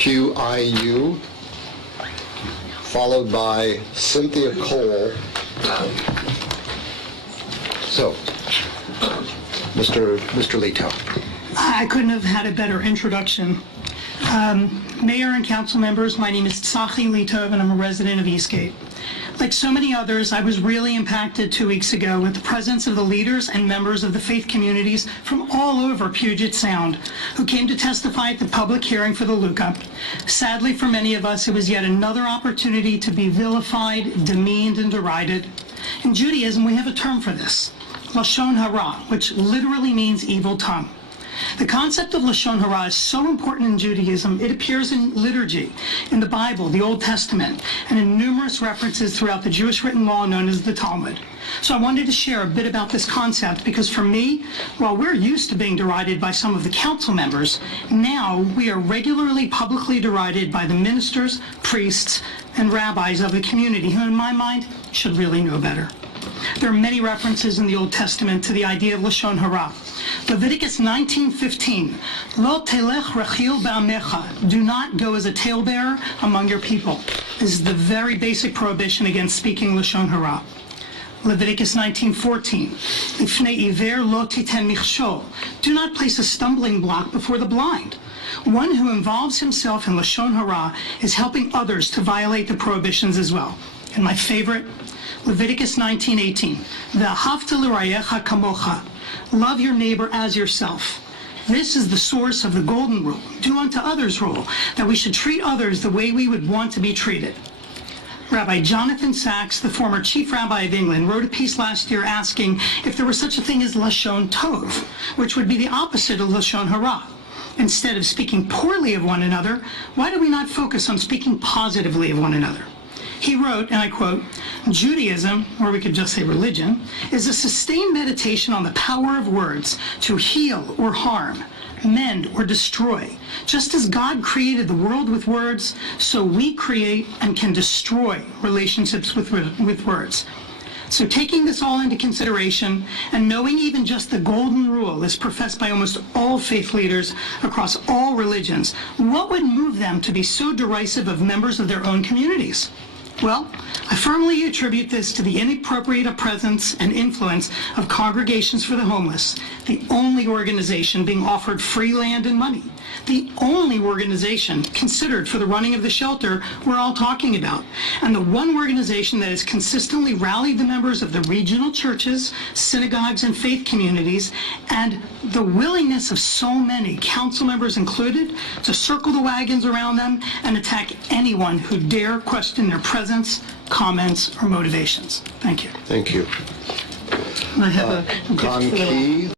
QIU, followed by Cynthia Cole. So, Mr. Leto. I couldn't have had a better introduction. Mayor and council members, my name is Tzachi LashonHara, and I'm a resident of Eastgate. Like so many others, I was really impacted 2 weeks ago with the presence of the leaders and members of the faith communities from all over Puget Sound who came to testify at the public hearing for the Luca. Sadly, for many of us, it was yet another opportunity to be vilified, demeaned, and derided. In Judaism, we have a term for this, LashonHara, which literally means evil tongue. The concept of LashonHara is so important in Judaism, it appears in liturgy, in the Bible, the Old Testament, and in numerous references throughout the Jewish written law known as the Talmud. So I wanted to share a bit about this concept because for me, while we're used to being derided by some of the council members, now we are regularly publicly derided by the ministers, priests, and rabbis of the community who, in my mind, should really know better. There are many references in the Old Testament to the idea of LashonHara. Leviticus 19:15, Lo telech rachil ba'amecha, do not go as a talebearer among your people. This is the very basic prohibition against speaking LashonHara. Leviticus 19:14, Lifnei iver lo titen michshol, do not place a stumbling block before the blind. One who involves himself in LashonHara is helping others to violate the prohibitions as well. And my favorite, Leviticus 19:18, V'ahavta l'rayecha kamocha, love your neighbor as yourself. This is the source of the golden rule, do unto others rule, that we should treat others the way we would want to be treated. Rabbi Jonathan Sachs, the former chief rabbi of England, wrote a piece last year asking if there was such a thing as Lashon Tov, which would be the opposite of LashonHara. Instead of speaking poorly of one another, why do we not focus on speaking positively of one another? He wrote, and I quote, Judaism, or we could just say religion, is a sustained meditation on the power of words to heal or harm, mend or destroy. Just as God created the world with words, so we create and can destroy relationships with words. So taking this all into consideration and knowing even just the golden rule is professed by almost all faith leaders across all religions, what would move them to be so derisive of members of their own communities? Well, I firmly attribute this to the inappropriate presence and influence of Congregations for the Homeless, the only organization being offered free land and money, the only organization considered for the running of the shelter we're all talking about, and the one organization that has consistently rallied the members of the regional churches, synagogues, and faith communities, and the willingness of so many, council members included, to circle the wagons around them and attack anyone who dare question their presence, comments, or motivations. Thank you. Thank you. And I have a gift for the